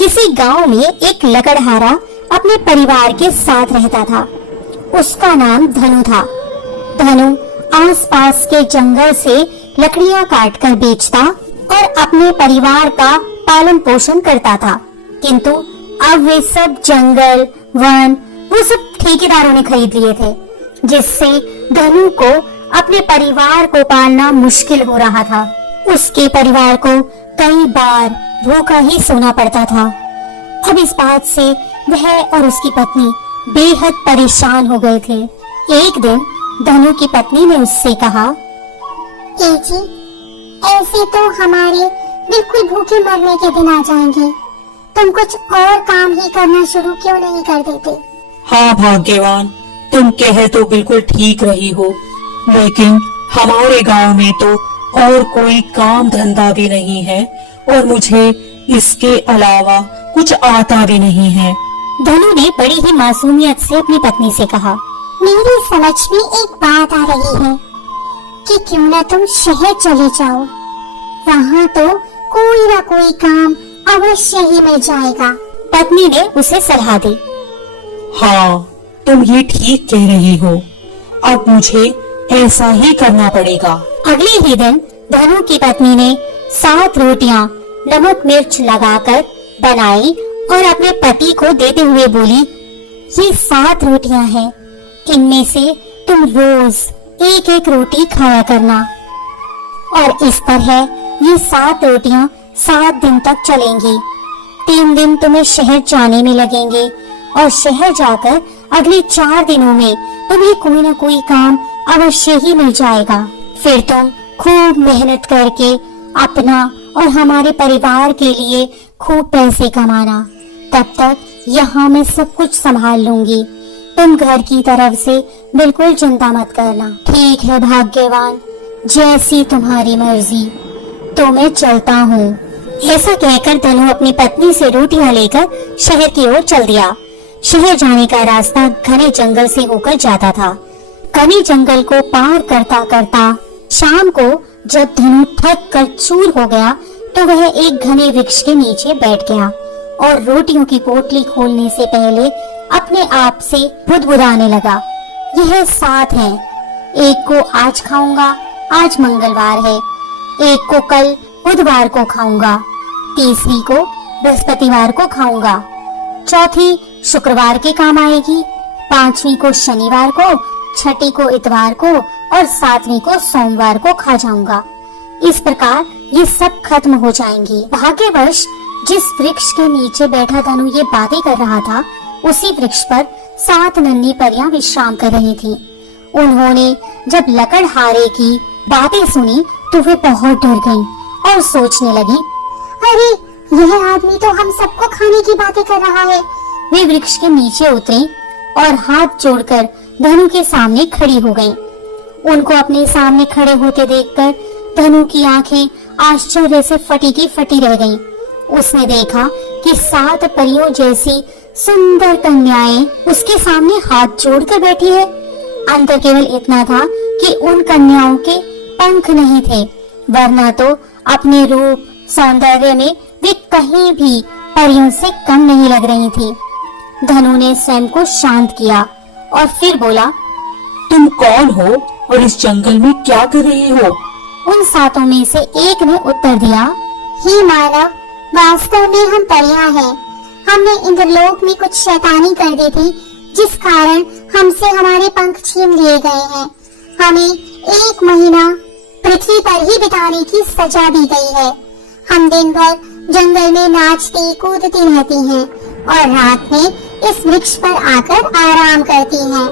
किसी गांव में एक लकड़हारा अपने परिवार के साथ रहता था। उसका नाम धनु था। धनु आसपास के जंगल से लकड़ियां काटकर बेचता और अपने परिवार का पालन पोषण करता था। किंतु अब वे सब जंगल वन वो सब ठेकेदारों ने खरीद लिए थे, जिससे धनु को अपने परिवार को पालना मुश्किल हो रहा था। उसके परिवार को कई बार भूखा ही सोना पड़ता था। अब इस बात से वह और उसकी पत्नी बेहद परेशान हो गए थे। एक दिन धनु की पत्नी ने उससे कहा, जी, ऐसे तो हमारे बिल्कुल भूखे मरने के दिन आ जाएंगे। तुम कुछ और काम ही करना शुरू क्यों नहीं कर देते? हाँ भाग्यवान, तुम कह तो बिल्कुल ठीक रही हो, लेकिन हमारे गांव में तो और कोई काम धंधा भी नहीं है और मुझे इसके अलावा कुछ आता भी नहीं है। धनु ने बड़ी ही मासूमियत से अपनी पत्नी से कहा, मेरी समझ में एक बात आ रही है कि क्यों न तुम शहर चले जाओ। वहाँ तो कोई ना कोई काम अवश्य ही मिल जाएगा। पत्नी ने उसे सलाह दी। हाँ, तुम ये ठीक कह रही हो। अब मुझे ऐसा ही करना पड़ेगा। अगले ही दिन धनु की पत्नी ने 7 रोटियां नमक मिर्च लगाकर बनाई और अपने पति को देते हुए बोली, ये 7 रोटियां हैं, इनमें से तुम रोज एक एक रोटी खाया करना और इस तरह ये 7 रोटियां 7 दिन तक चलेंगी। 3 दिन तुम्हें शहर जाने में लगेंगे और शहर जाकर अगले 4 दिनों में तुम्हें कोई न कोई काम अवश्य ही मिल जाएगा। फिर तुम खूब मेहनत करके अपना और हमारे परिवार के लिए खूब पैसे कमाना। तब तक यहाँ मैं सब कुछ संभाल लूंगी। तुम घर की तरफ से बिल्कुल चिंता मत करना। ठीक है भाग्यवान, जैसी तुम्हारी मर्जी, तो मैं चलता हूँ। ऐसा कहकर धनु अपनी पत्नी से रोटियां लेकर शहर की ओर चल दिया। शहर जाने का रास्ता घने जंगल से होकर जाता था। घने जंगल को पार करता करता शाम को जब धनु थक कर चूर हो गया तो वह एक घने वृक्ष के नीचे बैठ गया और रोटियों की पोटली खोलने से पहले अपने आप से बुदबुदाने लगा, यह 7 हैं। एक को आज खाऊंगा, आज मंगलवार है। एक को कल बुधवार को खाऊंगा, तीसरी को बृहस्पतिवार को खाऊंगा, चौथी शुक्रवार के काम आएगी, 5वीं को शनिवार को, 6ठी को इतवार को और 7वीं को सोमवार को खा जाऊंगा। इस प्रकार ये सब खत्म हो जाएंगी। भाग्यवश जिस वृक्ष के नीचे बैठा धनु ये बातें कर रहा था, उसी वृक्ष पर 7 नन्ही परियां विश्राम कर रही थीं। उन्होंने जब लकड़हारे की बातें सुनी तो वे बहुत डर गईं और सोचने लगी, अरे यह आदमी तो हम सबको खाने की बातें कर रहा है। वे वृक्ष के नीचे उतरी और हाथ जोड़कर धनु के सामने खड़ी हो गईं। उनको अपने सामने खड़े होते देखकर धनु की आंखें आश्चर्य से फटी की फटी रह गईं। उसने देखा कि 7 परियों जैसी सुंदर कन्याएं उसके सामने हाथ जोड़कर बैठी है। अंतर केवल इतना था कि उन कन्याओं के पंख नहीं थे, वरना तो अपने रूप सौंदर्य में वे कहीं भी परियों से कम नहीं लग रही थी। धनु ने स्वयं को शांत किया और फिर बोला, तुम कौन हो और इस जंगल में क्या कर रही हो? उन 7 में से एक ने उत्तर दिया, हे मानव, वास्तव में हम परियां हैं। हमने इंद्रलोक में कुछ शैतानी कर दी थी, जिस कारण हमसे हमारे पंख छीन लिए गए हैं। हमें 1 महीना पृथ्वी पर ही बिताने की सजा दी गई है। हम दिन भर जंगल में नाचती कूदती रहती हैं और रात में इस वृक्ष पर आकर आराम करती हैं।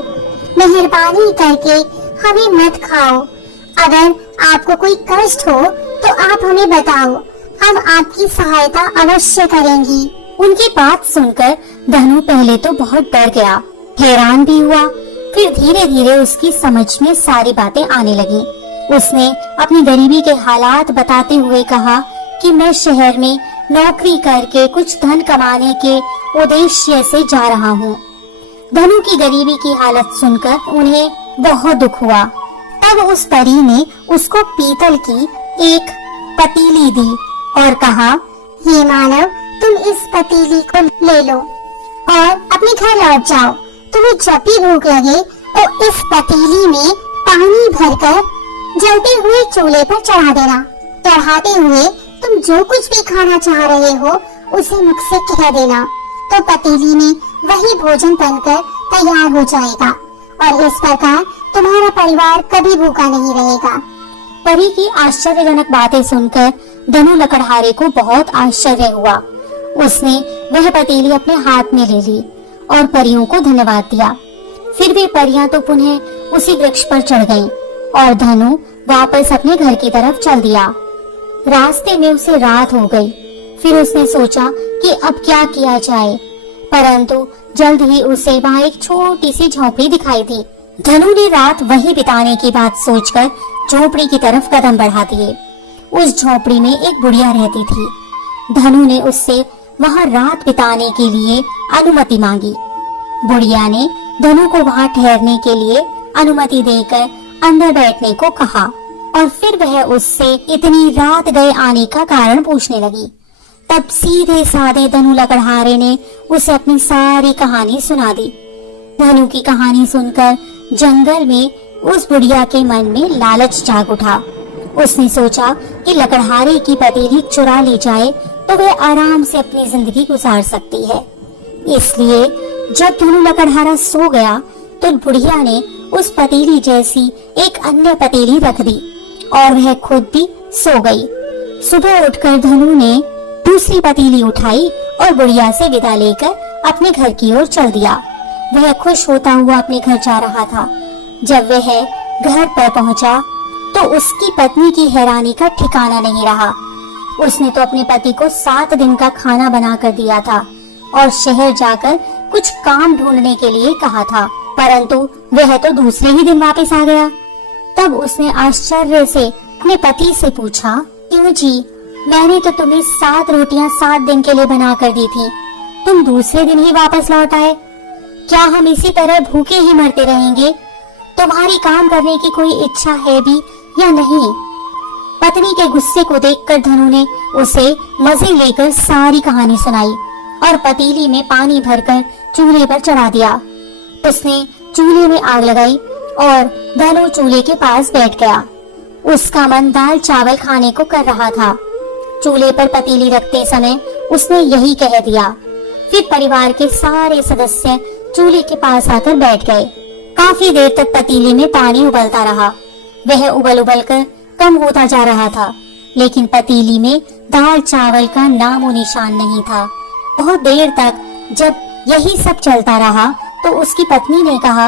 मेहरबानी करके हमें मत खाओ। अगर आपको कोई कष्ट हो तो आप हमें बताओ, हम आपकी सहायता अवश्य करेंगी। उनकी बात सुनकर धनु पहले तो बहुत डर गया, हैरान भी हुआ। फिर धीरे धीरे उसकी समझ में सारी बातें आने लगी। उसने अपनी गरीबी के हालात बताते हुए कहा कि मैं शहर में नौकरी करके कुछ धन कमाने के उद्देश्य से जा रहा हूँ। धनु की गरीबी की हालत सुनकर उन्हें बहुत दुख हुआ। तब उस परी ने उसको पीतल की एक पतीली दी और कहा, हे मानव, तू तुम इस पतीली को ले लो और अपने घर लौट जाओ। तुम्हें जब भी भूख लगे तो इस पतीली में पानी भरकर जलते हुए चूल्हे पर चढ़ा देना। चढ़ाते हुए तुम जो कुछ भी खाना चाह रहे हो उसे मुझसे कह देना, तो पतीली में वही भोजन बनकर तैयार हो जाएगा और इस प्रकार तुम्हारा परिवार कभी भूखा नहीं रहेगा। परी की आश्चर्यजनक बातें सुनकर धनु लकड़हारे को बहुत आश्चर्य हुआ। उसने वह पतीली अपने हाथ में ले ली और परियों को धन्यवाद दिया। फिर वे परियां तो पुनः उसी वृक्ष पर चढ़ गईं और धनु वापस अपने घर की तरफ चल दिया। रास्ते में उसे रात हो गई। फिर उसने सोचा कि अब क्या किया जाए, परंतु जल्द ही उसे वहाँ एक छोटी सी झोपड़ी दिखाई दी। धनु ने रात वहीं बिताने की बात सोचकर झोपड़ी की तरफ कदम बढ़ा दिए। उस झोपड़ी में एक बुढ़िया रहती थी। धनु ने उससे वहाँ रात बिताने के लिए अनुमति मांगी। बुढ़िया ने धनु को वहाँ ठहरने के लिए अनुमति देकर अंदर बैठने को कहा और फिर वह उससे इतनी रात गए आने का कारण पूछने लगी। तब सीधे साधे धनु लकड़हारे ने उसे अपनी सारी कहानी सुना दी। धनु की कहानी सुनकर जंगल में उस बुढ़िया के मन में लालच जाग उठा। उसने सोचा कि लकड़हारे की पतीली चुरा ली जाए तो वह आराम से अपनी जिंदगी गुजार सकती है। इसलिए जब धनु लकड़हारा सो गया तो बुढ़िया ने उस पतीली जैसी एक अन्य पतीली रख दी और वह खुद भी सो गई। सुबह उठकर धनु ने दूसरी पतीली उठाई और बुढ़िया से विदा लेकर अपने घर की ओर चल दिया। वह खुश होता हुआ अपने घर जा रहा था। जब वह घर पर पहुंचा तो उसकी पत्नी की हैरानी का ठिकाना नहीं रहा। उसने तो अपने पति को 7 दिन का खाना बना कर दिया था और शहर जाकर कुछ काम ढूंढने के लिए कहा था, परंतु वह तो दूसरे ही दिन वापस आ गया। तब उसने आश्चर्य से अपने पति से पूछा, क्यों जी, मैंने तो तुम्हें 7 रोटियां 7 दिन के लिए बना कर दी थी, तुम दूसरे दिन ही वापस लौट आए। क्या हम इसी तरह भूखे ही मरते रहेंगे? तुम्हारी काम करने की कोई इच्छा है भी या नहीं? पत्नी के गुस्से को देखकर धनु ने उसे मजे लेकर सारी कहानी सुनाई और पतीली में पानी भरकर चूल्हे पर चढ़ा दिया। उसने चूल्हे में आग लगाई और धनु चूल्हे के पास बैठ गया। उसका मन दाल चावल खाने को कर रहा था। चूल्हे पर पतीली रखते समय उसने यही कह दिया। फिर परिवार के सारे सदस्य चूल्हे के पास आकर बैठ गए। काफी देर तक पतीली में पानी उबलता रहा। वह उबल उबल कर कम होता जा रहा था, लेकिन पतीली में दाल चावल का नामो निशान नहीं था। बहुत देर तक जब यही सब चलता रहा तो उसकी पत्नी ने कहा,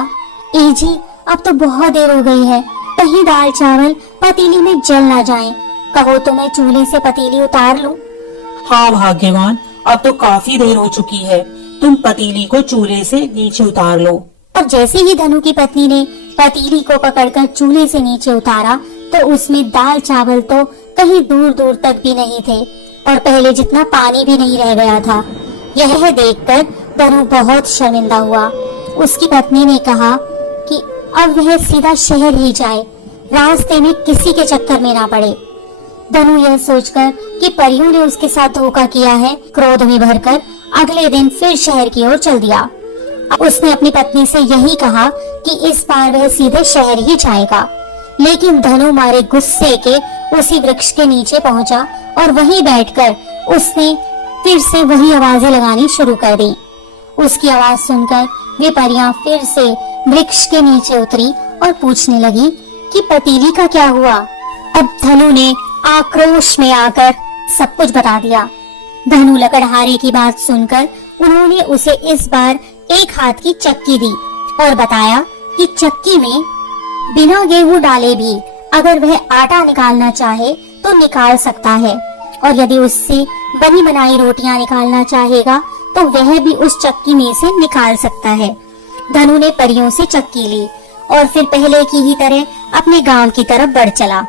ए जी, अब तो बहुत देर हो गई है, कहीं दाल चावल पतीली में जल ना जाएं। कहो तो मैं चूल्हे से पतीली उतार लूं। हाँ भाग्यवान, अब तो काफी देर हो चुकी है, तुम पतीली को चूल्हे से नीचे उतार लो। और जैसे ही धनु की पत्नी ने पतीली को पकड़कर चूल्हे से नीचे उतारा तो उसमें दाल चावल तो कहीं दूर दूर तक भी नहीं थे और पहले जितना पानी भी नहीं रह गया था। यह देखकर धनु बहुत शर्मिंदा हुआ। उसकी पत्नी ने कहा कि अब वह सीधा शहर ही जाए, रास्ते में किसी के चक्कर में ना पड़े। धनु यह सोचकर कि परियों ने उसके साथ धोखा किया है, क्रोध में भरकर अगले दिन फिर शहर की ओर चल दिया। उसने अपनी पत्नी से यही कहा कि इस बार वह सीधे शहर ही जाएगा, लेकिन धनु मारे गुस्से के उसी वृक्ष के नीचे पहुंचा और वहीं बैठकर उसने फिर से वही आवाजें लगानी शुरू कर दी। उसकी आवाज सुनकर वे परियां फिर से वृक्ष के नीचे उतरी और पूछने लगी कि पतीली का क्या हुआ। अब धनु ने आक्रोश में आकर सब कुछ बता दिया। धनु लकड़हारे की बात सुनकर उन्होंने उसे इस बार एक हाथ की चक्की दी और बताया कि चक्की में बिना गेहूं डाले भी अगर वह आटा निकालना चाहे तो निकाल सकता है, और यदि उससे बनी बनाई रोटियां निकालना चाहेगा तो वह भी उस चक्की में से निकाल सकता है। धनु ने परियों से चक्की ली और फिर पहले की ही तरह अपने गांव की तरफ बढ़ चला।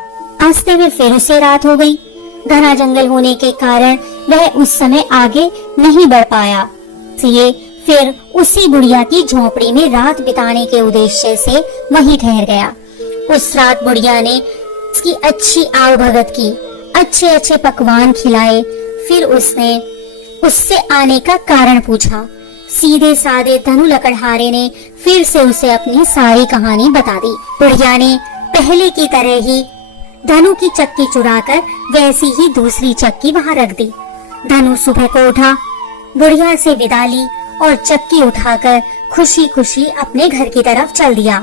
रास्ते में फिर उसे रात हो गई। घना जंगल होने के कारण वह उस समय आगे नहीं बढ़ पाया, इसलिए फिर उसी बुढ़िया की झोपड़ी में रात बिताने के उद्देश्य से वहीं ठहर गया। उस रात बुढ़िया ने उसकी अच्छी आव भगत की, अच्छे अच्छे पकवान खिलाए। फिर उसने उससे आने का कारण पूछा। सीधे साधे धनु लकड़हारे ने फिर से उसे अपनी सारी कहानी बता दी। बुढ़िया ने पहले की तरह ही धनु की चक्की चुराकर वैसी ही दूसरी चक्की वहां रख दी। धनु सुबह को उठा, बुढ़िया से विदा ली और चक्की उठाकर खुशी खुशी अपने घर की तरफ चल दिया।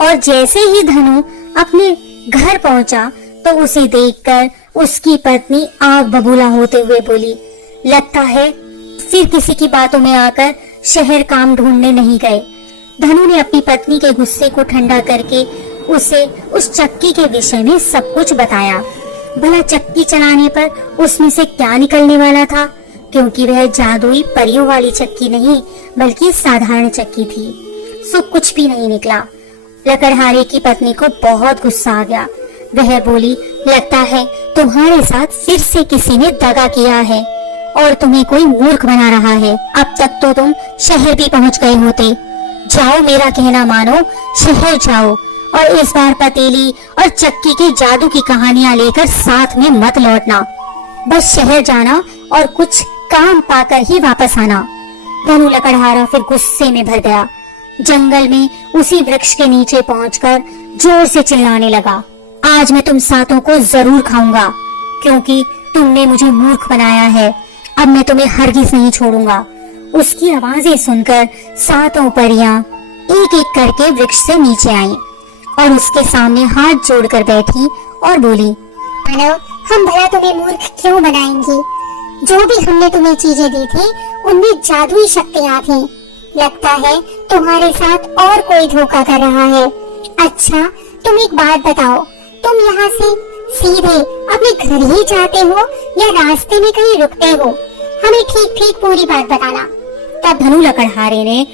और जैसे ही धनु अपने घर पहुंचा तो उसे देखकर उसकी पत्नी आग बबूला होते हुए बोली, लगता है फिर किसी की बातों में आकर शहर काम ढूंढने नहीं गए। धनु ने अपनी पत्नी के गुस्से को ठंडा करके उसे उस चक्की के विषय में सब कुछ बताया। भला चक्की चलाने पर उसमें से क्या निकलने वाला था, क्योंकि वह जादुई परियों वाली चक्की नहीं बल्कि साधारण चक्की थी। सो कुछ भी नहीं निकला। लकड़हारे की पत्नी को बहुत गुस्सा आ गया। वह बोली, लगता है तुम्हारे साथ फिर से किसी ने दगा किया है और तुम्हें कोई मूर्ख बना रहा है। अब तक तो तुम शहर भी पहुंच गए होते। जाओ, मेरा कहना मानो, शहर जाओ और इस बार पतीली और चक्की के जादू की कहानियां लेकर साथ में मत लौटना। बस शहर जाना और कुछ काम पाकर ही वापस आना। धनु लकड़हारा फिर गुस्से में भर गया। जंगल में उसी वृक्ष के नीचे पहुंचकर जोर से चिल्लाने लगा, आज मैं तुम सातों को जरूर खाऊंगा, क्योंकि तुमने मुझे मूर्ख बनाया है। अब मैं तुम्हें हरगिज नहीं छोड़ूंगा। उसकी आवाजें सुनकर सातों परियां एक एक करके वृक्ष से नीचे आईं और उसके सामने हाथ जोड़कर बैठी और बोली, मानव, हम भला तुम्हें मूर्ख क्यों बनाएंगे? जो भी हमने तुम्हें चीजें दी थी उनमें जादुई शक्तियां थी। लगता है तुम्हारे साथ और कोई धोखा कर रहा है। अच्छा, तुम एक बात बताओ, तुम यहाँ से सीधे अपने घर ही जाते हो या रास्ते में कहीं रुकते हो? हमें ठीक ठीक पूरी बात बताना। तब धनु लकड़हारे ने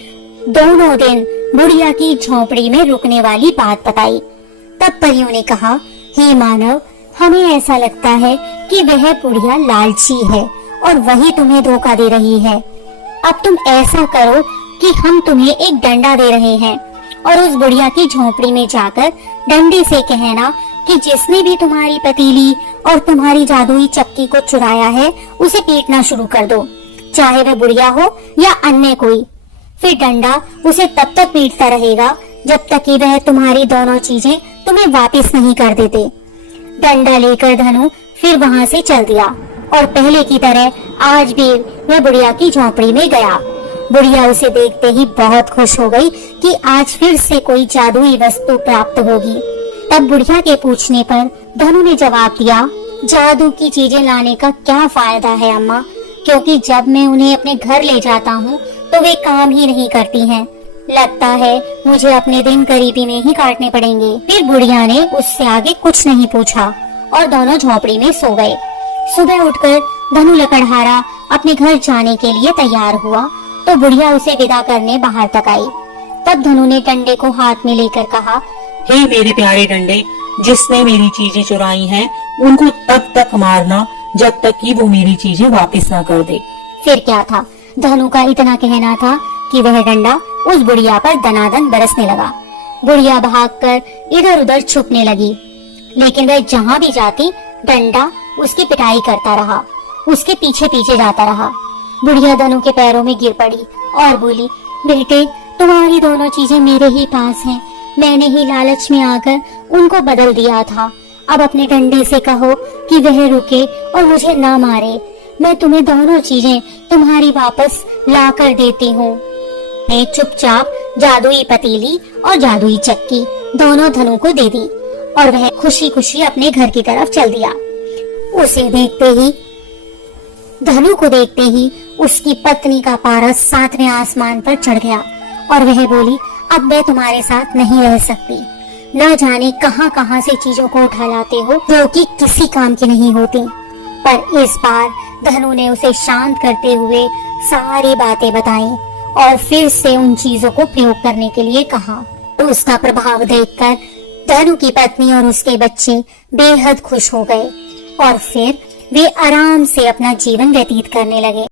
दोनों दिन बुढ़िया की झोपड़ी में रुकने वाली बात बताई। तब परियों ने कहा, हे मानव, हमें ऐसा लगता है कि वह बुढ़िया लालची है और वही तुम्हें धोखा दे रही है। अब तुम ऐसा करो कि हम तुम्हें एक डंडा दे रहे हैं और उस बुढ़िया की झोपड़ी में जाकर डंडे से कहना कि जिसने भी तुम्हारी पतीली और तुम्हारी जादुई चक्की को चुराया है उसे पीटना शुरू कर दो, चाहे वह बुढ़िया हो या अन्य कोई। फिर डंडा उसे तब तक पीटता रहेगा जब तक कि वह तुम्हारी दोनों चीजें तुम्हें वापस नहीं कर देते। डंडा लेकर धनु फिर वहां से चल दिया और पहले की तरह आज भी वह बुढ़िया की झोपड़ी में गया। बुढ़िया उसे देखते ही बहुत खुश हो गई कि आज फिर से कोई जादुई वस्तु प्राप्त होगी। तब बुढ़िया के पूछने पर धनु ने जवाब दिया, जादू की चीजें लाने का क्या फायदा है अम्मा, क्योंकि जब मैं उन्हें अपने घर ले जाता हूँ तो वे काम ही नहीं करती हैं। लगता है मुझे अपने दिन गरीबी में ही काटने पड़ेंगे। फिर बुढ़िया ने उससे आगे कुछ नहीं पूछा और दोनों झोपड़ी में सो गए। सुबह उठकर धनु लकड़हारा अपने घर जाने के लिए तैयार हुआ तो बुढ़िया उसे विदा करने बाहर तक आई। तब धनु ने डंडे को हाथ में लेकर कहा, हे मेरे प्यारे डंडे, जिसने मेरी चीजें चुराई हैं, उनको तब तक मारना जब तक कि वो मेरी चीजें वापस ना कर दे। फिर क्या था, धनु का इतना कहना था कि वह डंडा उस बुढ़िया पर दनादन बरसने लगा। बुढ़िया भागकर इधर उधर छुपने लगी, लेकिन वह जहाँ भी जाती डंडा उसकी पिटाई करता रहा, उसके पीछे पीछे जाता रहा। बुढ़िया धनु के पैरों में गिर पड़ी और बोली, बेटे, तुम्हारी दोनों चीजें मेरे ही पास हैं। मैंने ही लालच में आकर उनको बदल दिया था। अब अपने डंडे से कहो कि वह रुके और मुझे ना मारे। मैं तुम्हें दोनों चीजें तुम्हारी वापस ला कर देती हूँ। मैं चुपचाप जादुई पतीली और जादुई चक्की दोनों धनु को दे दी और वह खुशी खुशी अपने घर की तरफ चल दिया। उसे देखते ही, धनु को देखते ही उसकी पत्नी का पारस सातवें आसमान पर चढ़ गया और वह बोली, अब मैं तुम्हारे साथ नहीं रह सकती। न जाने कहां कहां से चीजों को उठा लाते हो जो कि किसी काम की नहीं होती। पर इस बार धनु ने उसे शांत करते हुए सारी बातें बताई और फिर से उन चीजों को प्रयोग करने के लिए कहा। उसका प्रभाव देखकर धनु की पत्नी और उसके बच्चे बेहद खुश हो गए और फिर वे आराम से अपना जीवन व्यतीत करने लगे।